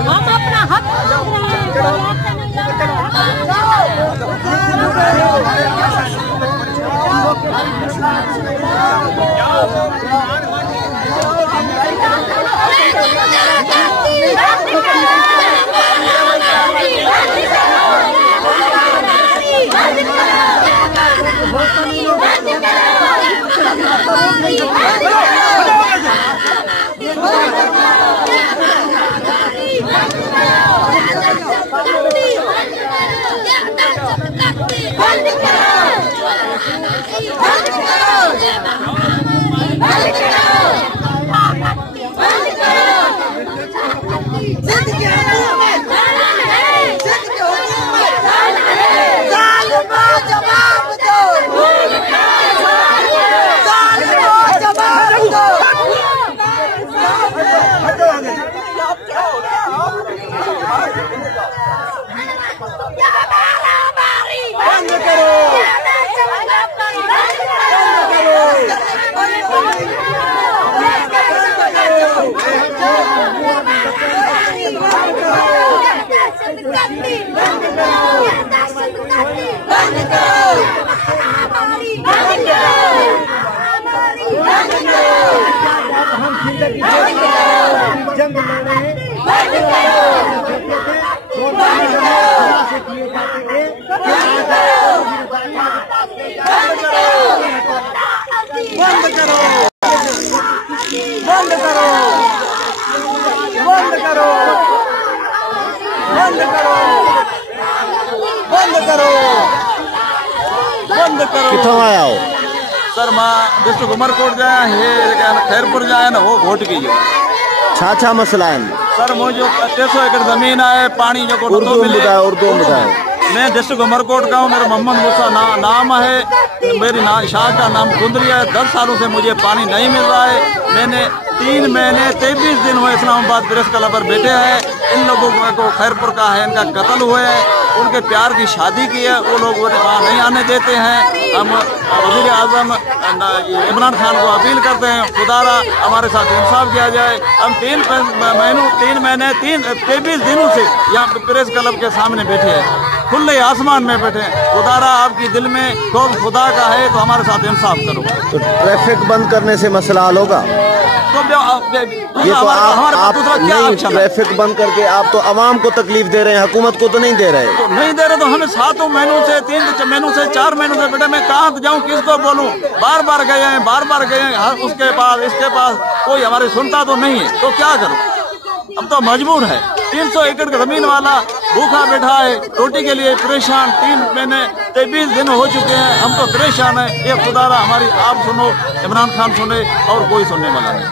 हम अपना हक जंग लड़ रहे हैं, बंद करो, बंद करो, बंद करो, बंद करो, बंद करो, बंद करो। किथों आया हो? सर मां डिस्ट्रिक्ट उमरकोट जाए हे खैरपुर जाए ना वो वोट की छा मसला है सर? मुझे 300 एकड़ जमीन है, पानी जो उर्दू में बताए। मैं डिस्ट्रिक्ट उमरकोट का हूँ, मेरा मोहम्मद मूसा नाम है, मेरी शाह का नाम कुंदरी है। 10 सालों से मुझे पानी नहीं मिल रहा है। मैंने 3 महीने 23 दिन हुए इस्लामाबाद प्रेस क्लब पर बैठे हैं। इन लोगों को खैरपुर का है, इनका कत्ल हुआ है, उनके प्यार की शादी की है, वो लोग वहाँ नहीं आने देते हैं। हम वज़ीर आज़म इमरान खान को अपील करते हैं, खुदारा हमारे साथ इंसाफ किया जाए। हम 3 महीने 23 दिनों से यहाँ प्रेस क्लब के सामने बैठे हैं, खुले आसमान में बैठे हैं। खुदारा आपकी दिल में खौफ खुदा का है तो हमारे साथ इंसाफ करो। तो ट्रैफिक बंद करने से मसला हल होगा? तो ये तो आप नहीं, ट्रैफिक बंद करके आप तो आवाम को तकलीफ दे रहे हैं, हुकूमत को तो नहीं दे रहे। तो नहीं दे रहे तो हमें 7 महीनों से 3 महीनों से 4 महीनों से बेटा मैं कहाँ जाऊँ, किसको बोलूँ? बार बार गए हैं, उसके पास इसके पास, कोई हमारी सुनता तो नहीं है, तो क्या करूँ? अब तो मजबूर है। 300 एकड़ की जमीन वाला भूखा बैठा है, रोटी के लिए परेशान। 3 महीने 23 दिन हो चुके हैं, हम तो परेशान है। ये खुदारा हमारी आप सुनो, इमरान खान सुने और कोई सुनने वाला नहीं।